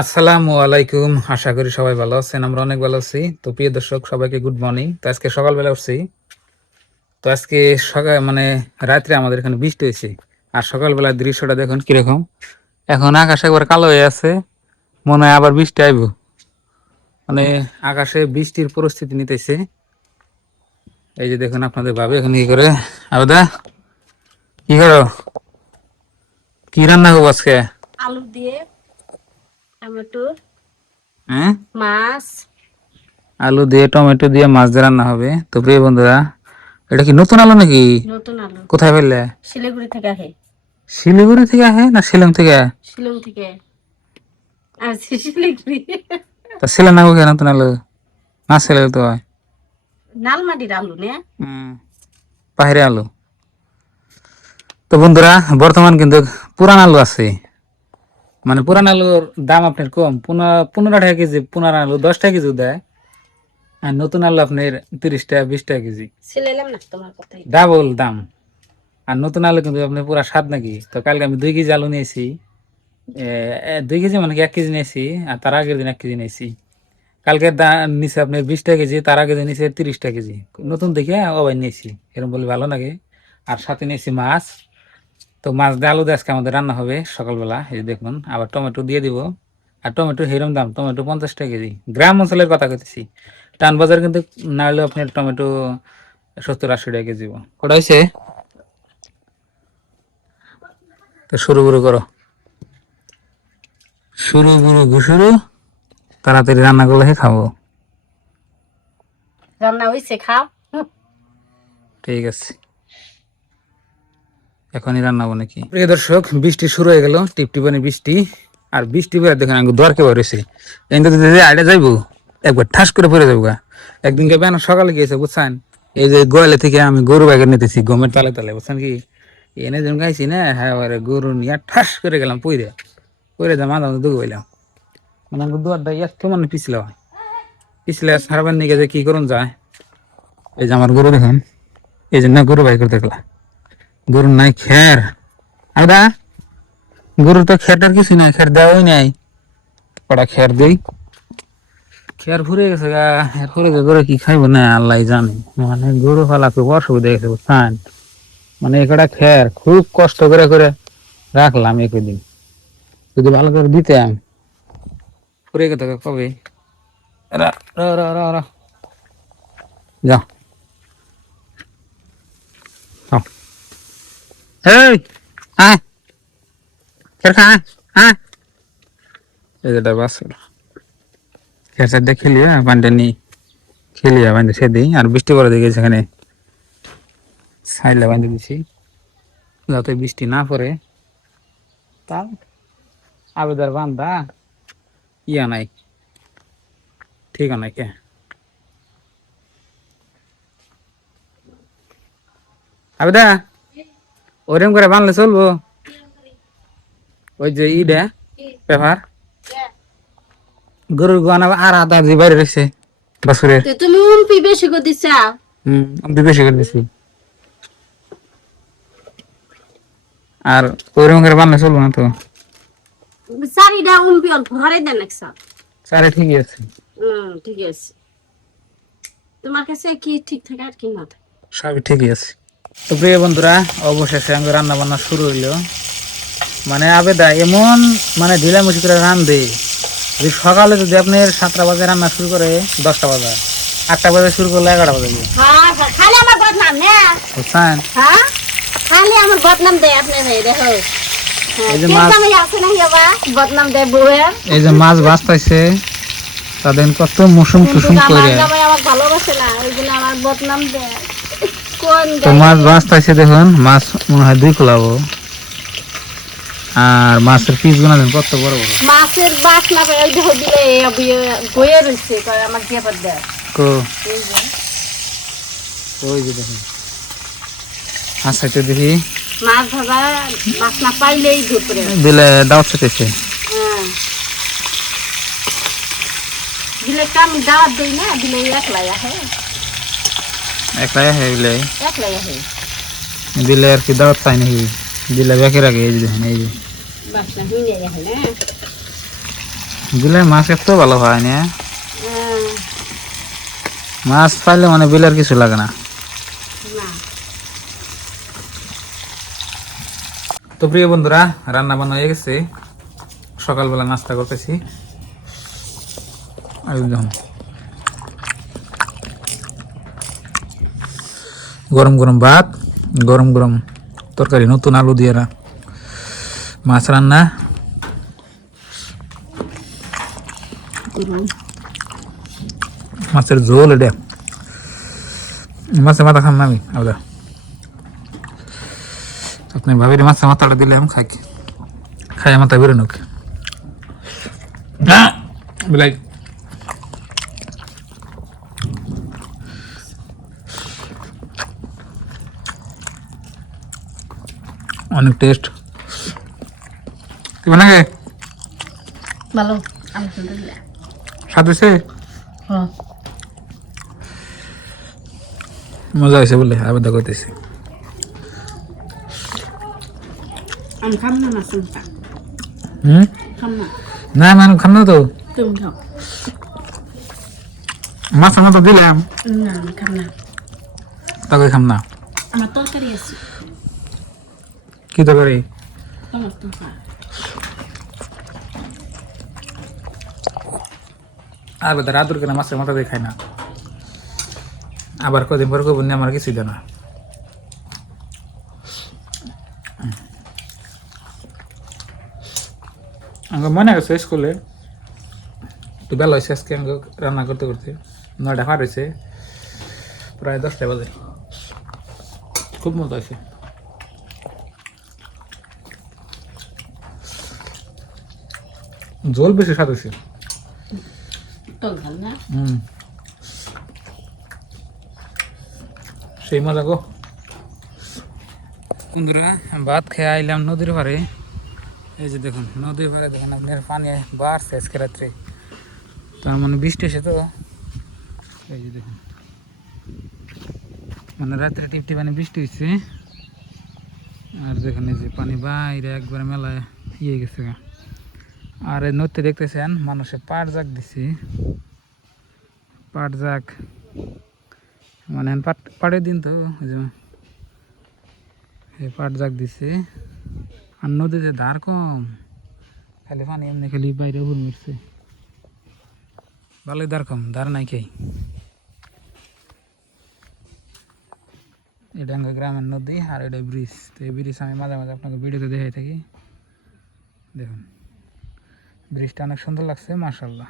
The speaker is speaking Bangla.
আসসালামু আলাইকুম। আশা করি সবাই ভালো আছেন। আমরা অনেক ভালো আছি। তো প্রিয় দর্শক সবাইকে গুড মর্নিং। তো আজকে সকালবেলা উঠছি। তো আজকে সকাল রাত্রে আমাদের এখানে বৃষ্টি হয়েছে। আর সকালবেলার দৃশ্যটা দেখুন কিরকম। এখন আকাশ একবার কালো হয়ে আছে, মনে হয় আবার বৃষ্টি আইব। মানে আকাশে বৃষ্টির পরিস্থিতি নিতেছে। এই যে দেখুন আপনাদের ভাবে এখন কি করে। আবেদা কি করো, কি রান্না করবো আজকে? আলু দিয়ে টমেটো হ্যাঁ, মাছ। আলু দিয়ে টমেটো দিয়ে মাছ দিয়ে রান্না হবে। তো প্রিয় বন্ধুরা, এটা কি নতুন আলু নাকি? নতুন আলু কোথায় পেলে? শিলিগুড়ি থেকে আসে। শিলিগুড়ি থেকে আহে না শিলং থেকে? শিলং থেকে আসছে শিলিগুড়ি। তা ছেলে না কেন নতুন আলু? না ছেলে তো হয়। নালমাটির আলু নে। পাহাড়ি আলু। তো বন্ধুরা, বর্তমান কিন্তু পুরান আলু আছে। মানে পুরান আলুর দাম আপনার কম, 15 টাকা কেজি। পুরান আলু 10 টাকা কেজি দেয়। আর নতুন আলু আপনার 30 টাকা 20 টাকা কেজি, ছিলাম না তোমার কথাই। ডাবল দাম। আর নতুন আলু কিন্তু আপনার পুরা স্বাদ নাকি। তো কালকে আমি 2 কেজি আলু নিয়েছি। 2 কেজি মানে কি 1 কেজি নিয়েছি। আর তার আগের দিন 1 কেজি নিয়েছি। কালকে নিচে আপনার 20 টাকা কেজি, তার আগে নিচে 30 টাকা কেজি। নতুন দেখে ওভাই নিয়েছি, এরকম বলে ভালো লাগে। আর সাথে নিয়েছি মাছ। তো মাছ দিয়ে আলু দিয়ে আজকে আমাদের রান্না হবে সকালবেলা। এই যে দেখুন, আবার টমেটো দিয়ে দিব। আর টমেটো হেরম দাম, টমেটো 50 টাকা কেজি। গ্রাম অঞ্চলের কথা কইতেছি, টান বাজার কিন্তু না হলেও আপনার টমেটো 70-80 টাকা কেজি। কটা হয়েছে? তো শুরু শুরু করো, শুরু শুরু ঘুষুরু। তাড়াতাড়ি রান্না করলে খাবো। রান্না হইছে, খাও। ঠিক আছে, এখনই রান্না হবো নাকি? প্রিয় দর্শক, বৃষ্টি শুরু হয়ে গেল, টিপটিপানি বৃষ্টি। আর বৃষ্টি বেড়ে দেখেন আমি দরকে বেরোছি। আইডে যাইবো, একবার ঠাস করে পড়ে যাবো গা। একদিনকে বেন সকালে গিয়েছে বুঝছেন, এই যে গোয়ালে থেকে আমি গরু ব্যাগের নিতেছি গমের তালে তালে, বুঝছেন কি। এনে যেমন গাইছি না, হ্যাঁ গরু নিয়ে ঠাস করে গেলাম, পইরে পইরে যা মাথা মতো দুঃখ হইলাম। মানে আমি দুয়ারটা এত মানে পিছলে হয়, পিছলে সারাবার নিকে যে কি করুন যায়। এই যে আমার গরু দেখেন, এই জন্য গরু বাই করে দেখলাম। গরুর নাই খের। আর দা, গরুর তো খেরটার কিছু নাই, খের দেওয়াই নাই। কটা খের দেই, খের ফুরে গেছে গা। খের ফুরে গেছে, গরু কি খাইবো না আল্লাহ জানে। মানে গরু ফালা খুব অসুবিধা গেছে বুঝছেন। মানে একটা খের খুব কষ্ট করে করে রাখলাম একদিন, যদি ভালো করে দিতাম ফুরে গেছে কবে। রা রা রা রা রা। যাও খাও। এই আয়, খের খা, আয়। এই যেটা বাস খের সাথে খেলিয়ে পানিটা নিই, খেলিয়া বান্ধে সে দিই। আর বৃষ্টি পড়ে দিকে সেখানে সাইডে বান্ধে দিছি যাতে বৃষ্টি না পড়ে। তার আবেদার বান্ধা ইয়া নাই, ঠিক নাই কে। আবেদা ওরম করে বানলে চলবো? ওই যে ইডে পেপার গরুর গোয়ানা আর আধা যে বাইরে রয়েছে বাছুরের। তুমি উম্পি বেশি করে দিছা। আমি বেশি করে দিছি। আর ওরম করে বানলে চলবো না তো। চারিটা উম্পি অল্প ঘরে দেন একসা। সারে ঠিকই আছে। ঠিক আছে। তোমার কাছে কি ঠিক থাকে আর কি না থাকে? সবই ঠিকই আছে। তো প্রিয় বন্ধুরা, অবশেষে আমি রান্না বান্না শুরু হইলো। মানে আবেদা এমন মানে ঢিলামুছি করে রান্ধে, যদি সকালে যদি আপনি 7টা বাজে রান্না শুরু করে 10টা বাজে, 8টা বাজে শুরু করলে 11টা বাজে গিয়ে খালি আমার বদনাম না। বুঝছেন। হ্যাঁ, খালি আমার বদনাম দেয় আপনি দেখো। এই যে মাছ, বদনাম দেয় বউয়ের। এই যে মাছ ভাজতেছে তাদের কত মুসুম টুসুম করে। আমার ভালোবাসে না, ওই জন্য আমার বদনাম দেয়। তো মাছ ভাজতেছে দেখুন, মাছ মনে হয় 2 খোলাবো। আর মাছের পিস বানালেন কত বড় বড়। মাছের বাসনা ওই যে দিলে গয়ে রয়েছে আমার দিয়ে দেয়। কো ওই যে দেখুন, আচ্ছা এটা দেখি মাছ ভাজা বাসনা পাইলেই দুপুরে দিলে দাওয়াত খেতেছে। দিলে আমি দাওয়াত দিই না, দিলে একলাই আহে। একলাই আহে দিলে, একলাই আহে দিলে আর কি দাওয়াত চাই নাকি? দিলে বেঁকে রাখে। এই যে দেখুন, এই যে বাসনা হয়ে আহে না। বিলের মাছ এত ভালো হয় না, আহ, মাছ পাইলে মানে বিলের কিছু লাগে না। না তো প্রিয় বন্ধুরা, রান্না বান্না হয়ে গেছে, সকালবেলা নাস্তা করতেছি। একদম গরম গরম ভাত, গরম গরম তরকারি, নতুন আলু দিয়ে মাছ রান্না। গরম মাছের ঝোল এটা, মাছের মাথা খান না আমি আলাদা। আপনি ভাবির মাছের মাথাটা দিলে আমি খাই, খাই মাথা বেরো নোক বিলাই। অনেক টেস্ট মানে ভালো আলহামদুলিল্লাহ। স্বাদ হয়েছে, হ্যাঁ মজা হয়েছে বলে আবার করতেছি। আমি খাম না মাছটা, খাম না। না মানে খান না তো, তুমি খাও। মাছের মাথা দিলাম না আমি খাম না, তাকে খাম না। আমার তরকারি আছে, কি তরকারি? তোমার তো খা। আর বেদার আদর করে মাছের মাথা দিয়ে খাই না, আবার কদিন পর কবুন আমার কিছু দেয় না। আমার মনে গেছে স্কুলে একটু বেলা হয়েছে আজকে, আমি রান্না করতে করতে 9টা পার হয়েছে, প্রায় 10টা বাজে। খুব মজা হয়েছে। ঝোল বেশি স্বাদ হয়েছে। তোর ভাল না? সেই মজা গো। বন্ধুরা ভাত খেয়ে আইলাম নদীর পাড়ে। এই যে দেখুন নদীর পাড়ে দেখুন আপনার পানি বাড়ছে আজকে রাত্রে, তার মানে বৃষ্টি এসে তো। এই যে দেখুন মানে রাত্রে টিপটি পানি বৃষ্টি হয়েছে, আর দেখুন এই যে পানি বাইরে একবারে মেলায় ইয়ে গেছে। আর এই নদীতে দেখতেছেন মানুষের পাট জাগ দিছে, পাট জাগ মানে পাটের দিন তো, ওই যে পাট জাগ দিছে। আর নদীতে ধার কম, খালি পানি এমনি খালি বাইরে ঘুর মিরছে, ভালোই ধার কম, ধার নাই খাই। এটা আমাদের গ্রামের নদী, আর এটা ব্রিজ। তো এই ব্রিজ আমি মাঝে মাঝে আপনাকে ভিডিওতে দেখাই থাকি। দেখুন ব্রিজটা অনেক সুন্দর লাগছে, মাশাআল্লাহ।